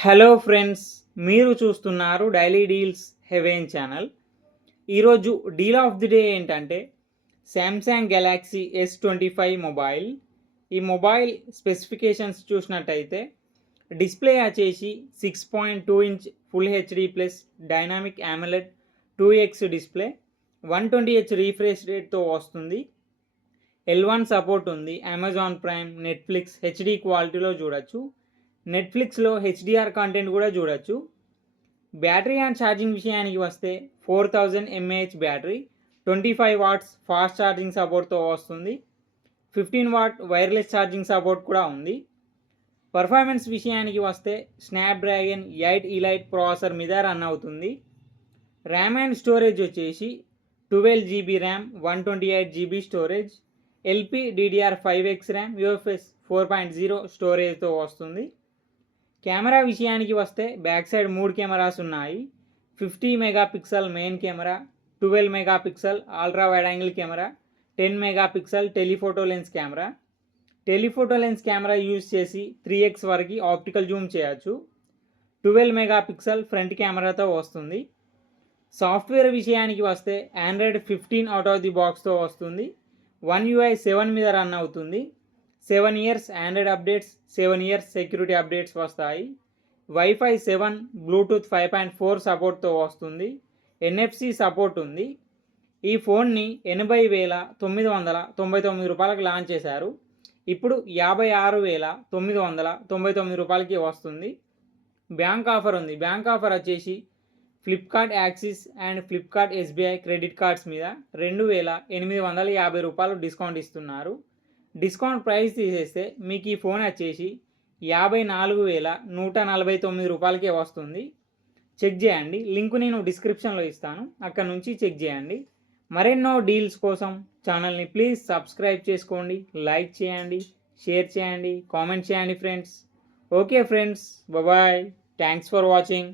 Hello friends, మీరు చూస్తున్నారు daily deals heaven channel. ఈరోజు డీల్ ఆఫ్ ది డే ఏంటంటే శాంసంగ్ గెలాక్సీ S25 మొబైల్. ఈ మొబైల్ స్పెసిఫికేషన్స్ చూసినట్టయితే డిస్ప్లే వచ్చేసి 6.2 inch full HD plus dynamic AMOLED 2x display, 120Hz refresh రేట్తో వస్తుంది. L1 సపోర్ట్ ఉంది. అమెజాన్ ప్రైమ్, నెట్ఫ్లిక్స్ హెచ్డి క్వాలిటీలో చూడొచ్చు. నెట్ఫ్లిక్స్లో హెచ్డిఆర్ కంటెంట్ కూడా చూడొచ్చు. బ్యాటరీ అండ్ ఛార్జింగ్ విషయానికి వస్తే 4000 mAh battery, 25 watts fast charging సపోర్ట్తో వస్తుంది. 15 వాట్ వైర్లెస్ ఛార్జింగ్ సపోర్ట్ కూడా ఉంది. పర్ఫార్మెన్స్ విషయానికి వస్తే స్నాప్డ్రాగన్ 8 ఎలైట్ ప్రాసెసర్ మీద రన్ అవుతుంది. ర్యామ్ అండ్ స్టోరేజ్ వచ్చేసి 12 GB RAM, 128 GB storage, LPDDR5X RAM, UFS 4.0 స్టోరేజ్తో వస్తుంది. కెమెరా విషయానికి వస్తే బ్యాక్ సైడ్ 3 కెమెరాస్ ఉన్నాయి. 50 megapixel main camera, 12 megapixel ultra wide angle camera, 10 megapixel telephoto lens camera. Telephoto lens camera use చేసి 3x వరకు optical Zoom చేయొచ్చు. 12 megapixel front కెమెరాతో వస్తుంది. Software విషయానికి వస్తే ఆండ్రాయిడ్ 15 అవుట్ ఆఫ్ ది బాక్స్తో వస్తుంది. One UI 7 మీద రన్ అవుతుంది. 7 years Android updates, 7 years security updates వస్తాయి. వైఫై 7, బ్లూటూత్ 5.4 సపోర్ట్తో వస్తుంది. NFC సపోర్ట్ ఉంది. ఈ ఫోన్ని 80,999 రూపాయలకు లాంచ్ చేశారు. ఇప్పుడు 56,999 రూపాయలకి వస్తుంది. బ్యాంక్ ఆఫర్ ఉంది. బ్యాంక్ ఆఫర్ వచ్చేసి Flipkart axis and Flipkart SBI credit cards మీద 2,850 రూపాయలు డిస్కౌంట్ ఇస్తున్నారు. డిస్కౌంట్ ప్రైస్ తీసేస్తే మీకు ఈ ఫోన్ వచ్చేసి 54,149 రూపాయలకే వస్తుంది. చెక్ చేయండి. లింక్ నేను డిస్క్రిప్షన్లో ఇస్తాను, అక్కడ నుంచి చెక్ చేయండి. మరెన్నో డీల్స్ కోసం ఛానల్ని ప్లీజ్ సబ్స్క్రైబ్ చేసుకోండి, లైక్ చేయండి, షేర్ చేయండి, కామెంట్ చేయండి friends. Okay friends, bye. Thanks for watching.